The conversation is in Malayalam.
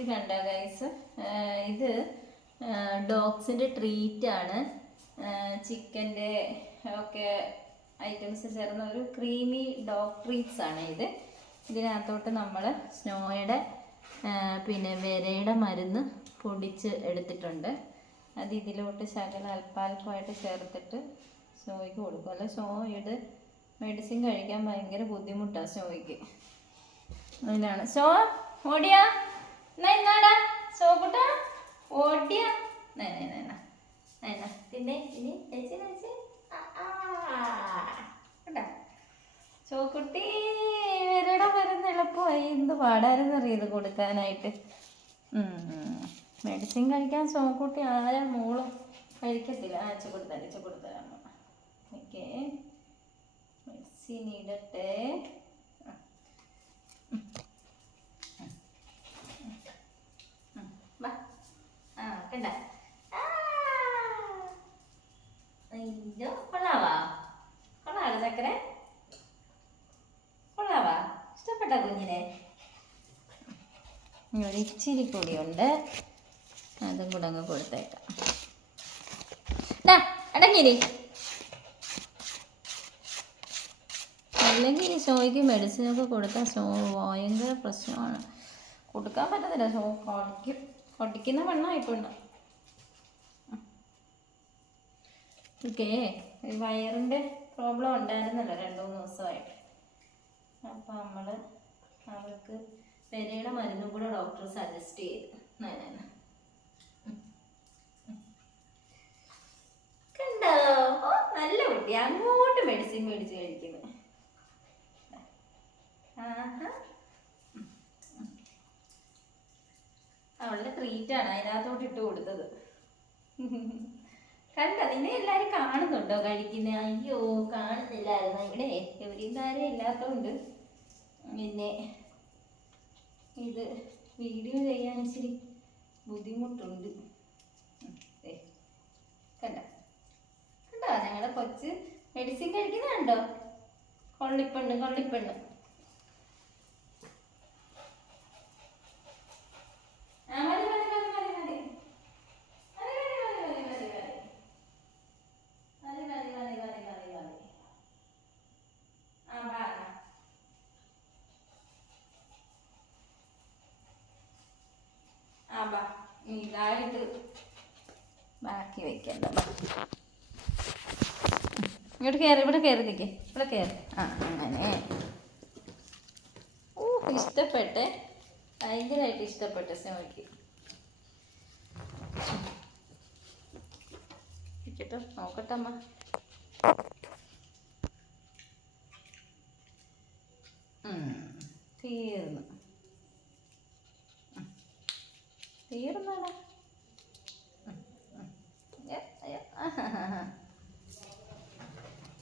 ഇത് കണ്ട ഗൈസ്, ഇത് ഡോഗ്സിൻ്റെ ട്രീറ്റാണ്. ചിക്കൻ്റെ ഒക്കെ ഐറ്റംസ് ചേർന്ന ഒരു ക്രീമി ഡോഗ് ട്രീറ്റ്സ് ആണ് ഇത്. ഇതിനകത്തോട്ട് നമ്മൾ സ്നോയുടെ പിന്നെ വിരയുടെ മരുന്ന് പൊടിച്ച് എടുത്തിട്ടുണ്ട്. അത് ഇതിലോട്ട് ശകല അല്പാൽപ്പമായിട്ട് ചേർത്തിട്ട് സ്നോയ്ക്ക് കൊടുക്കും. അല്ല സ്നോയുടെ മെഡിസിൻ കഴിക്കാൻ ഭയങ്കര ബുദ്ധിമുട്ടാണ് സ്നോയ്ക്ക്. അതിലാണ് സോ ഓടിയാ എന്നാടാ സോക്കുട്ട ഓടിയ പിന്നെ ഇനി ചോക്കുട്ടി വരട വരുന്ന എളുപ്പമായി. എന്ത് പാടായിരുന്നു അറിയത് കൊടുക്കാനായിട്ട്. മെഡിസിൻ കഴിക്കാൻ സോക്കുട്ടി ആരാ മോള് കഴിക്കത്തില്ല. അയച്ചു കൊടുത്തരാം. ഓക്കെ, മെഡിസിൻ ഇടട്ടെ. കണ്ട കൊള്ളാവാ ചക്കര കൊള്ളാവാ? ഇഷ്ടപ്പെട്ട കുഞ്ഞിനെ? ഒരു ഇച്ചിരി പൊടിയുണ്ട്, അതും കൂടെ അങ്ങ് കൊടുത്തേക്കാം. അടങ്ങിരി. അല്ലെങ്കിൽ ഈ ഷോയ്ക്ക് മെഡിസിനൊക്കെ കൊടുത്താൽ ഷോ ഭയങ്കര പ്രശ്നമാണ്. കൊടുക്കാൻ പറ്റത്തില്ല. ഷോ കൊടിക്കുന്ന പെണ്ണായിട്ടുണ്ട്. ഓക്കേ, വയറിൻ്റെ പ്രോബ്ലം ഉണ്ടായിരുന്നല്ലോ 2-3 ദിവസമായിട്ട്. അപ്പം നമ്മൾ അവർക്ക് വിരയുടെ മരുന്നും കൂടെ ഡോക്ടർ സജസ്റ്റ് ചെയ്ത്. കണ്ടോ, നല്ല കുട്ടി. അങ്ങോട്ട് മെഡിസിൻ മേടിച്ച് കഴിക്കുന്നു. അവളുടെ ട്രീറ്റാണ് അതിനകത്തോട്ട് ഇട്ട് കൊടുത്തത്. കണ്ട, നിന്നെ എല്ലാവരും കാണുന്നുണ്ടോ കഴിക്കുന്ന? അയ്യോ, കാണുന്നില്ലായിരുന്നു. ഇവിടെ എവിടെയും താരം ഇല്ലാത്തതുകൊണ്ട് പിന്നെ ഇത് വീഡിയോ ചെയ്യാൻ ഇച്ചിരി ബുദ്ധിമുട്ടുണ്ട്. കണ്ടോ ഞങ്ങളുടെ കൊച്ച് മെഡിസിൻ കഴിക്കുന്ന കണ്ടോ? കൊള്ളിപ്പെണ്ണ്. ഇതായിട്ട് ബാക്കി വെക്കണ്ട. ഇവിടെ കയറി നിൽക്കേ. ഇവിടെ കയറി. അങ്ങനെ. ഇഷ്ടപ്പെട്ടെ, ഭയങ്കരമായിട്ട് ഇഷ്ടപ്പെട്ടെ സ്നോയ്ക്ക്. നോക്കട്ടെ അമ്മ. തീർന്നാടാ.